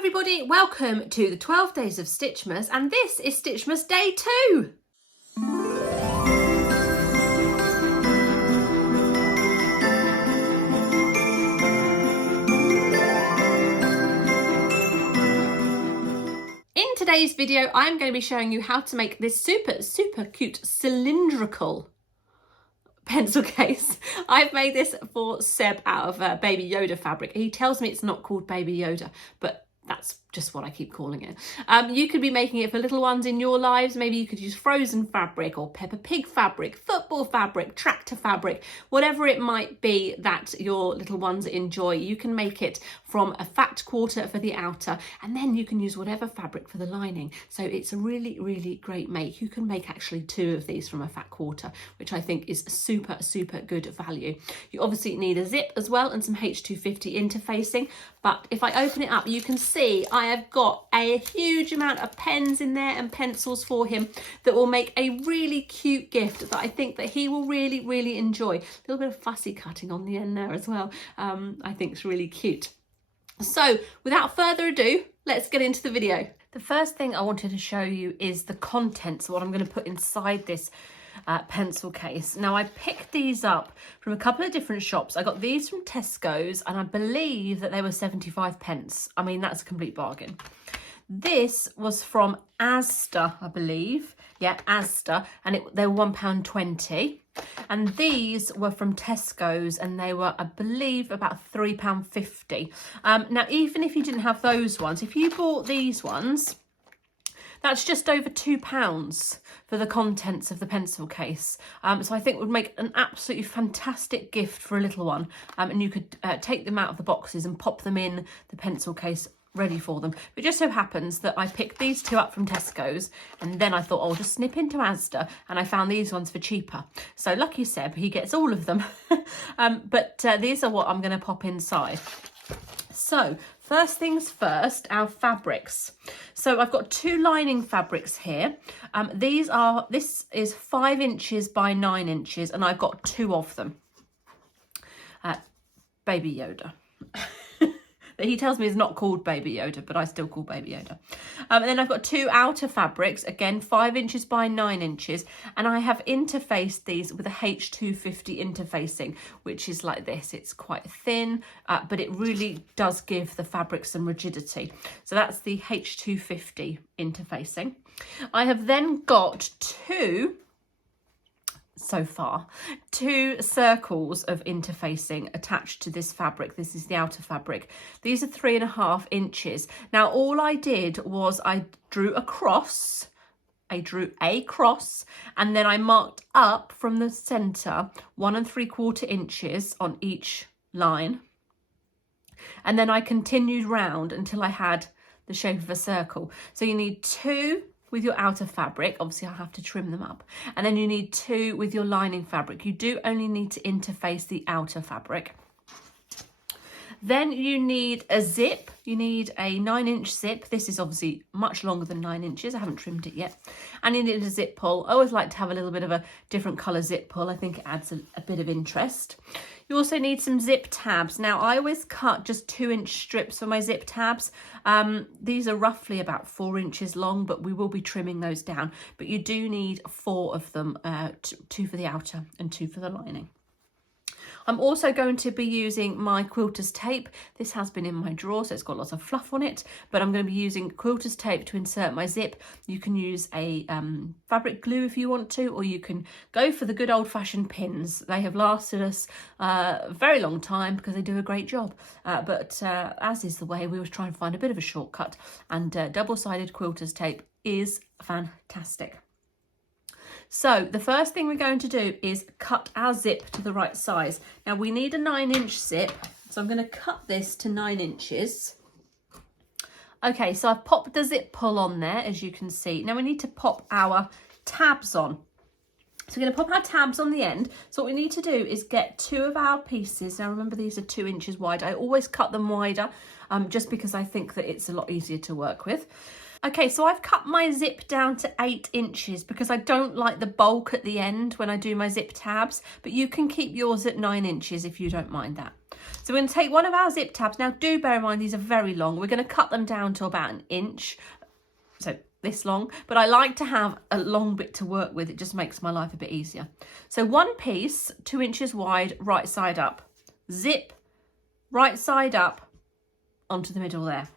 everybody, welcome to the 12 days of Stitchmas, and this is Stitchmas Day 2. In today's video, I'm going to be showing you how to make this super cute cylindrical pencil case. I've made this for Seb out of Baby Yoda fabric. He tells me it's not called Baby Yoda, but that's just what I keep calling it. You could be making it for little ones in your lives. Maybe you could use frozen fabric or Peppa Pig fabric, football fabric, tractor fabric, whatever it might be that your little ones enjoy. You can make it from a fat quarter for the outer, and then you can use whatever fabric for the lining. So it's a really great make. You can make actually 2 of these from a fat quarter, which I think is super good value. You obviously need a zip as well and some H250 interfacing, but if I open it up, you can see I have got a huge amount of pens in there and pencils for him that will make a really cute gift that I think that he will really enjoy. A little bit of fussy cutting on the end there as well. I think it's really cute. So without further ado, let's get into the video. The first thing I wanted to show you is the contents, what I'm going to put inside this pencil case. Now I picked these up from a couple of different shops. I got these from Tesco's and I believe that they were 75p. I mean, that's a complete bargain. This was from Asda, I believe. Yeah, Asda, and they were £1.20. And these were from Tesco's and they were, I believe, about £3.50. Now, even if you didn't have those ones, if you bought these ones, that's just over £2 for the contents of the pencil case. So I think it would make an absolutely fantastic gift for a little one. And you could take them out of the boxes and pop them in the pencil case ready for them. But it just so happens that I picked these 2 up from Tesco's, and then I thought I'll just snip into Asda, and I found these ones for cheaper. So lucky Seb, he gets all of them. But these are what I'm going to pop inside. So first things first, our fabrics. So I've got 2 lining fabrics here. This is 5 inches by 9 inches, and I've got 2 of them. Baby Yoda. He tells me it's not called Baby Yoda, but I still call Baby Yoda. And then I've got 2 outer fabrics, again 5 inches by 9 inches, and I have interfaced these with a H250 interfacing, which is like this. It's quite thin, but it really does give the fabric some rigidity. So that's the H250 interfacing. I have then got 2 circles of interfacing attached to this fabric. This is the outer fabric. These are 3.5 inches. Now all I did was I drew a cross, and then I marked up from the center 1 3/4 inches on each line, and then I continued round until I had the shape of a circle. So you need 2 with your outer fabric. Obviously I have to trim them up, and then you need 2 with your lining fabric. You do only need to interface the outer fabric. Then you need a zip. You need a 9-inch zip. This is obviously much longer than 9 inches. I haven't trimmed it yet. And you need a zip pull. I always like to have a little bit of a different colour zip pull. I think it adds a bit of interest. You also need some zip tabs. Now I always cut just 2-inch strips for my zip tabs. These are roughly about 4 inches long, but we will be trimming those down. But you do need 4 of them, 2 for the outer and 2 for the lining. I'm also going to be using my quilter's tape. This has been in my drawer, so it's got lots of fluff on it, but I'm going to be using quilter's tape to insert my zip. You can use a fabric glue if you want to, or you can go for the good old-fashioned pins. They have lasted us a very long time because they do a great job. But as is the way, we was trying to find a bit of a shortcut, and double-sided quilter's tape is fantastic. So the first thing we're going to do is cut our zip to the right size. Now we need a 9-inch zip, so I'm going to cut this to 9 inches. Okay, so I've popped the zip pull on there, as you can see. Now we need to pop our tabs on. So we're going to pop our tabs on the end. So what we need to do is get 2 of our pieces. Now remember, these are 2 inches wide. I always cut them wider, just because I think that it's a lot easier to work with. Okay, so I've cut my zip down to 8 inches because I don't like the bulk at the end when I do my zip tabs, but you can keep yours at 9 inches if you don't mind that. So we're going to take one of our zip tabs. Now do bear in mind these are very long. We're going to cut them down to about 1 inch, so this long, but I like to have a long bit to work with. It just makes my life a bit easier. So one piece, 2 inches wide, right side up. Zip, right side up onto the middle there.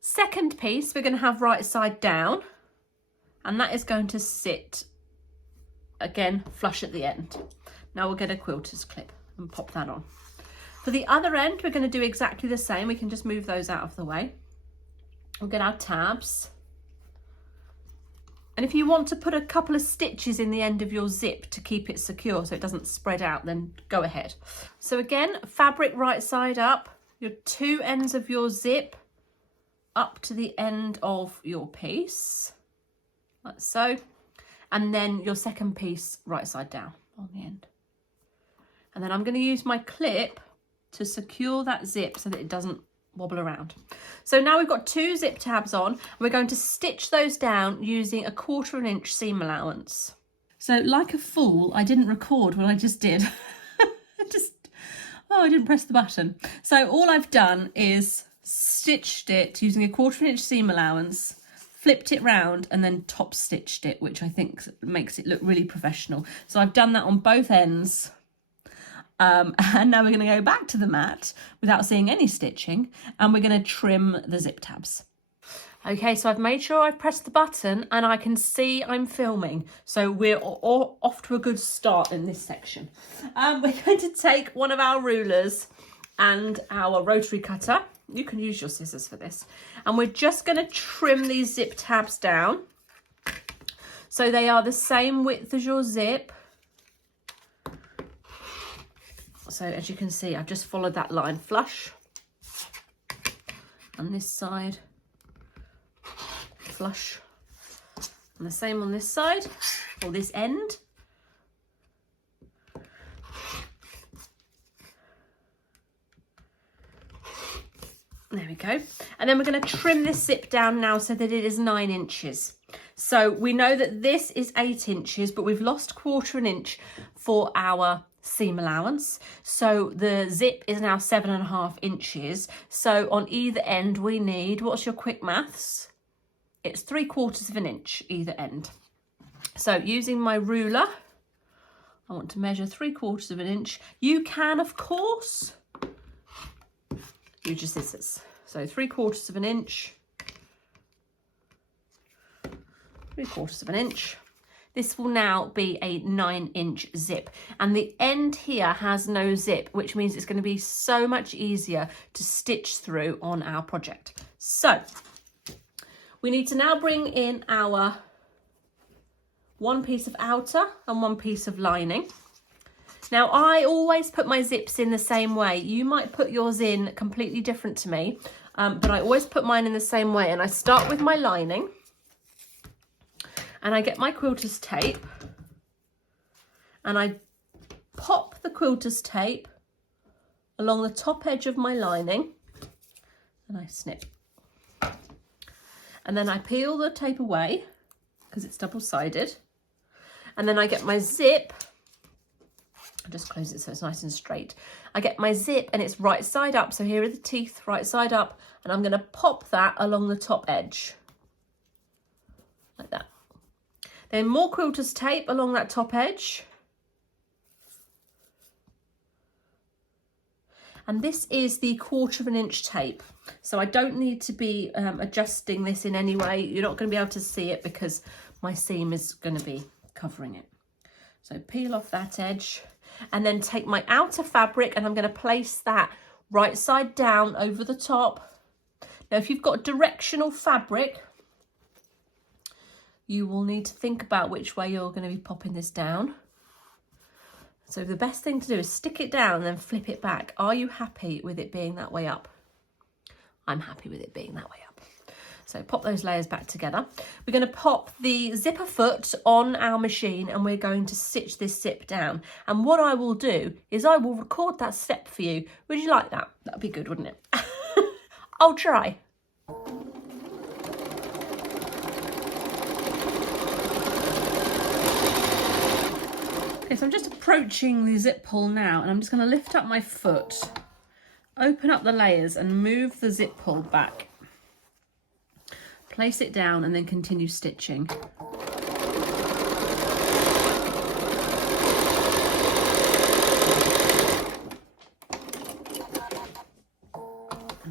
Second piece, we're going to have right side down, and that is going to sit again flush at the end. Now we'll get a quilter's clip and pop that on. For the other end, we're going to do exactly the same. We can just move those out of the way. We'll get our tabs. And if you want to put a couple of stitches in the end of your zip to keep it secure so it doesn't spread out, then go ahead. So again, fabric right side up, your 2 ends of your zip up to the end of your piece, like so, and then your second piece right side down on the end. And then I'm going to use my clip to secure that zip so that it doesn't wobble around. So now we've got 2 zip tabs on, and we're going to stitch those down using a 1/4 inch seam allowance. So like a fool, I didn't record what I just did. I didn't press the button. So all I've done is stitched it using a 1/4 inch seam allowance, flipped it round and then top stitched it, which I think makes it look really professional. So I've done that on both ends. And now we're going to go back to the mat without seeing any stitching, and we're going to trim the zip tabs. Okay, so I've made sure I've pressed the button and I can see I'm filming. So we're all off to a good start in this section. We're going to take one of our rulers and our rotary cutter. You can use your scissors for this. And we're just going to trim these zip tabs down so they are the same width as your zip. So as you can see, I've just followed that line flush. On this side, flush. And the same on this side, or this end. There we go. And then we're going to trim this zip down now so that it is 9 inches. So we know that this is 8 inches, but we've lost 1/4 inch for our seam allowance. So the zip is now 7.5 inches. So on either end we need, what's your quick maths? It's 3/4 inch either end. So using my ruler, I want to measure 3/4 inch. You can, of course, use your scissors. So 3/4 inch, 3/4 inch. This will now be a 9 inch zip, and the end here has no zip, which means it's going to be so much easier to stitch through on our project. So we need to now bring in our 1 piece of outer and 1 piece of lining. Now I always put my zips in the same way. You might put yours in completely different to me, but I always put mine in the same way, and I start with my lining. And I get my quilter's tape and I pop the quilter's tape along the top edge of my lining and I snip. And then I peel the tape away because it's double-sided. And then I get my zip. I'll just close it so it's nice and straight. I get my zip and it's right side up. So here are the teeth, right side up. And I'm going to pop that along the top edge. Like that. Then more quilter's tape along that top edge. And this is the 1/4 inch tape. So I don't need to be adjusting this in any way. You're not going to be able to see it because my seam is going to be covering it. So peel off that edge and then take my outer fabric and I'm going to place that right side down over the top. Now, if you've got directional fabric, you will need to think about which way you're going to be popping this down. So the best thing to do is stick it down and then flip it back. Are you happy with it being that way up? I'm happy with it being that way up. So pop those layers back together. We're going to pop the zipper foot on our machine and we're going to stitch this zip down. And what I will do is I will record that step for you. Would you like that? That'd be good, wouldn't it? I'll try. Okay, so I'm just approaching the zip pull now, and I'm just going to lift up my foot, open up the layers and move the zip pull back. Place it down and then continue stitching.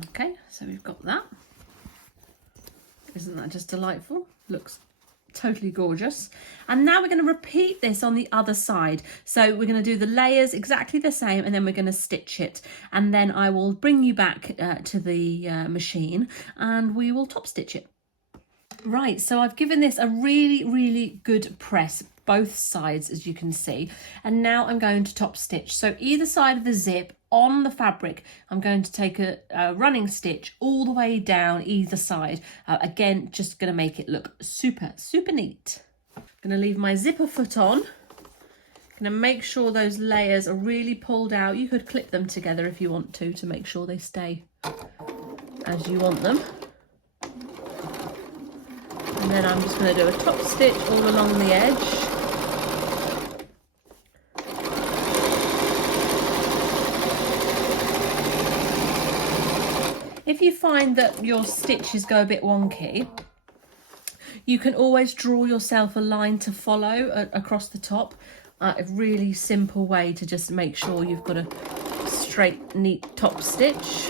Okay, so we've got that. Isn't that just delightful? Looks totally gorgeous. And now we're going to repeat this on the other side. So we're going to do the layers exactly the same, and then we're going to stitch it. And then I will bring you back to the machine and we will top stitch it. Right, so I've given this a really, really good press, both sides, as you can see. And now I'm going to top stitch. So either side of the zip on the fabric, I'm going to take a running stitch all the way down either side. Again, just going to make it look super, super neat. I'm going to leave my zipper foot on. Going to make sure those layers are really pulled out. You could clip them together if you want to make sure they stay as you want them. And then I'm just going to do a top stitch all along the edge. If you find that your stitches go a bit wonky, you can always draw yourself a line to follow across the top. A really simple way to just make sure you've got a straight, neat top stitch.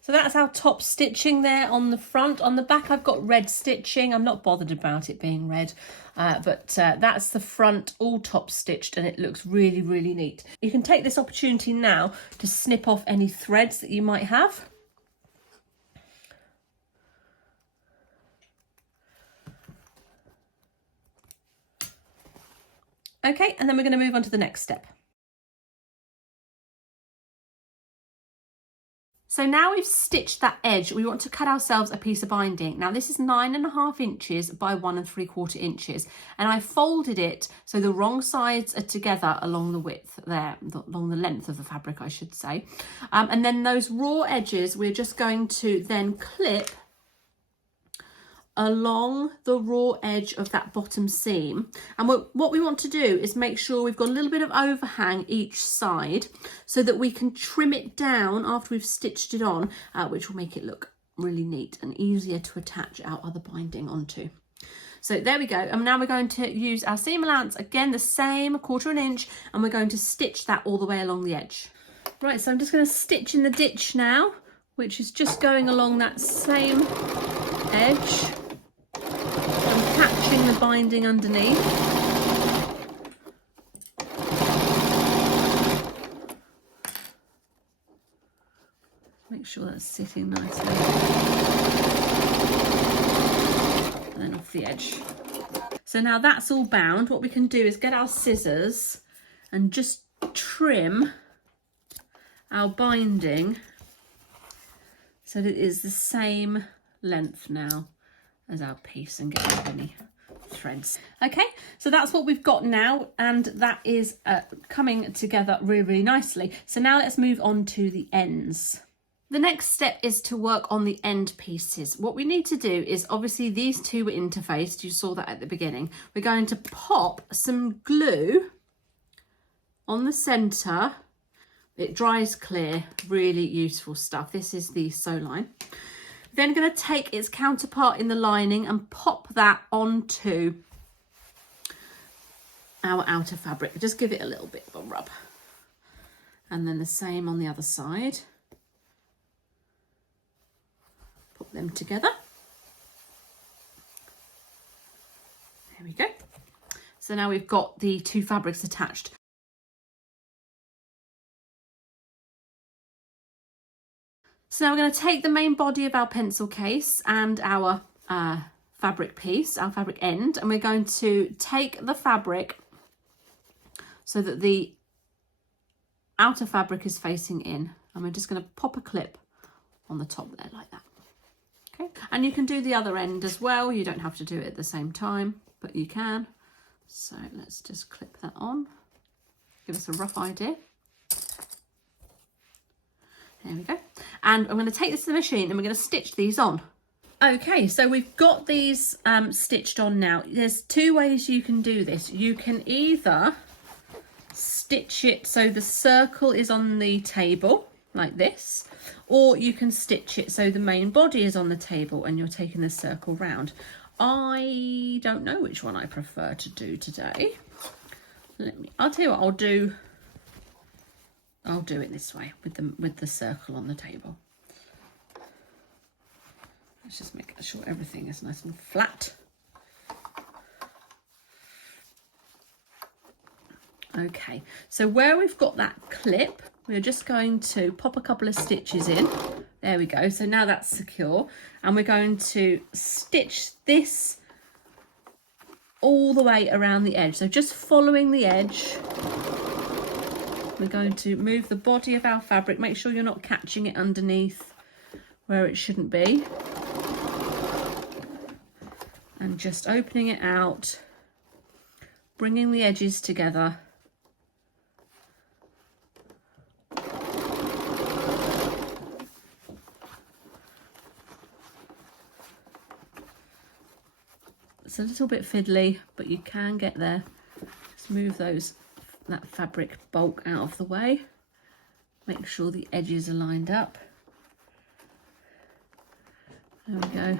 So that's our top stitching there on the front. On the back I've got red stitching. I'm not bothered about it being red, but that's the front all top stitched, and it looks really, really neat. You can take this opportunity now to snip off any threads that you might have. Okay, and then we're going to move on to the next step. So now we've stitched that edge, we want to cut ourselves a piece of binding. Now this is 9.5 inches by 1 3/4 inches, and I folded it so the wrong sides are together along the width there, along the length of the fabric, I should say. And then those raw edges, we're just going to then clip along the raw edge of that bottom seam. And what we want to do is make sure we've got a little bit of overhang each side so that we can trim it down after we've stitched it on, which will make it look really neat and easier to attach our other binding onto. So there we go. And now we're going to use our seam allowance, again the same 1/4 inch, and we're going to stitch that all the way along the edge. Right, so I'm just going to stitch in the ditch now, which is just going along that same edge. Catching the binding underneath. Make sure that's sitting nicely. And then off the edge. So now that's all bound. What we can do is get our scissors and just trim our binding so that it is the same length now as our piece, and get rid of any threads. Okay, so that's what we've got now, and that is coming together really, really nicely. So now let's move on to the ends. The next step is to work on the end pieces. What we need to do is, obviously these two were interfaced, you saw that at the beginning. We're going to pop some glue on the centre. It dries clear, really useful stuff. This is the sew line. Then going to take its counterpart in the lining and pop that onto our outer fabric. Just give it a little bit of a rub. And then the same on the other side. Put them together. There we go. So now we've got the two fabrics attached. So now we're going to take the main body of our pencil case and our fabric piece, our fabric end, and we're going to take the fabric so that the outer fabric is facing in. And we're just going to pop a clip on the top there like that. Okay, and you can do the other end as well. You don't have to do it at the same time, but you can. So let's just clip that on, give us a rough idea. There we go. And I'm going to take this to the machine and we're going to stitch these on. Okay, so we've got these stitched on now. There's two ways you can do this. You can either stitch it so the circle is on the table like this, or you can stitch it so the main body is on the table and you're taking the circle round. I don't know which one I prefer to do today. I'll tell you what, I'll do it this way with the circle on the table. Let's just make sure everything is nice and flat. Okay, so where we've got that clip, we're just going to pop a couple of stitches in. There we go. So now that's secure, and we're going to stitch this all the way around the edge. So just following the edge, we're going to move the body of our fabric. Make sure you're not catching it underneath where it shouldn't be. And just opening it out, bringing the edges together. It's a little bit fiddly, but you can get there. Just move that fabric bulk out of the way. Make sure the edges are lined up. There we go.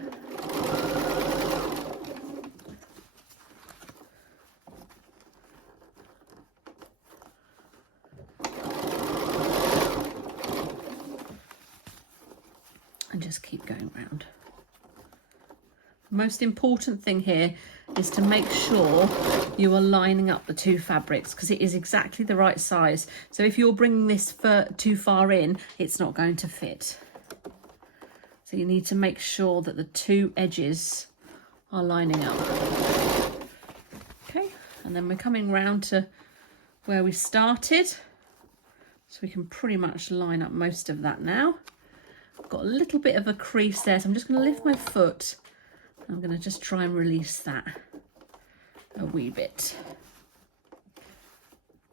And just keep going round. Most important thing here is to make sure you are lining up the two fabrics, because it is exactly the right size. So if you're bringing this too far in, it's not going to fit. So you need to make sure that the two edges are lining up. Okay, and then we're coming round to where we started. So we can pretty much line up most of that now. I've got a little bit of a crease there, so I'm just going to lift my foot. I'm going to just try and release that a wee bit.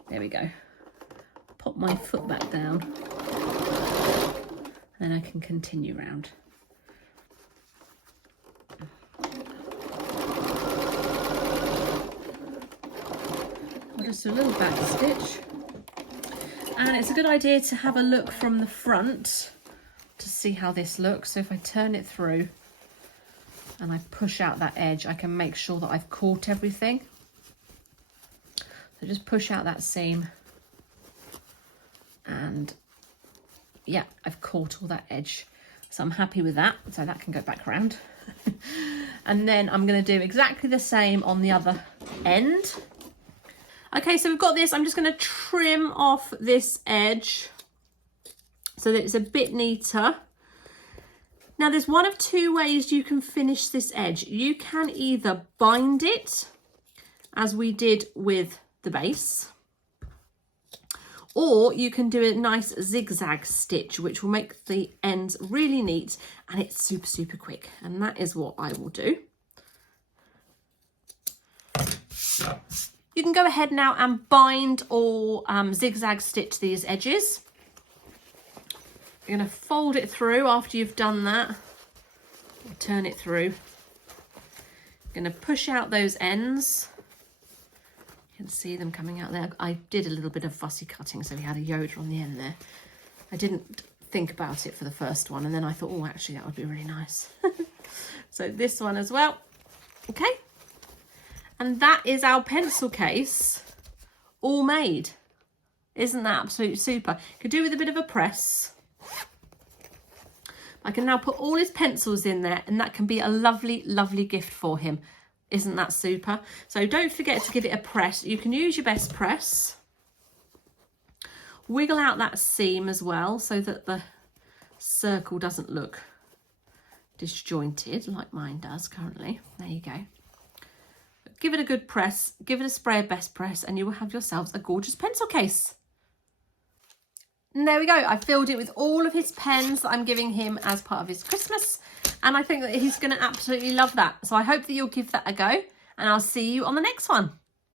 There we go. Pop my foot back down. Then I can continue round. I'll just do a little back stitch. And it's a good idea to have a look from the front to see how this looks. So if I turn it through and I push out that edge, I can make sure that I've caught everything. So just push out that seam, and yeah, I've caught all that edge. So I'm happy with that. So that can go back around. And then I'm going to do exactly the same on the other end. Okay, so we've got this. I'm just going to trim off this edge so that it's a bit neater. Now there's one of two ways you can finish this edge. You can either bind it, as we did with the base, or you can do a nice zigzag stitch, which will make the ends really neat, and it's super, super quick. And that is what I will do. You can go ahead now and bind or zigzag stitch these edges. You're going to fold it through after you've done that. Turn it through. You're going to push out those ends. You can see them coming out there. I did a little bit of fussy cutting, so we had a Yoda on the end there. I didn't think about it for the first one, and then I thought, oh, actually, that would be really nice. So this one as well. Okay. And that is our pencil case all made. Isn't that absolutely super? Could do with a bit of a press. I can now put all his pencils in there, and that can be a lovely, lovely gift for him. Isn't that super? So don't forget to give it a press. You can use your best press. Wiggle out that seam as well so that the circle doesn't look disjointed like mine does currently. There you go. Give it a good press, give it a spray of best press, and you will have yourselves a gorgeous pencil case. And there we go. I filled it with all of his pens that I'm giving him as part of his Christmas. And I think that he's going to absolutely love that. So I hope that you'll give that a go, and I'll see you on the next one.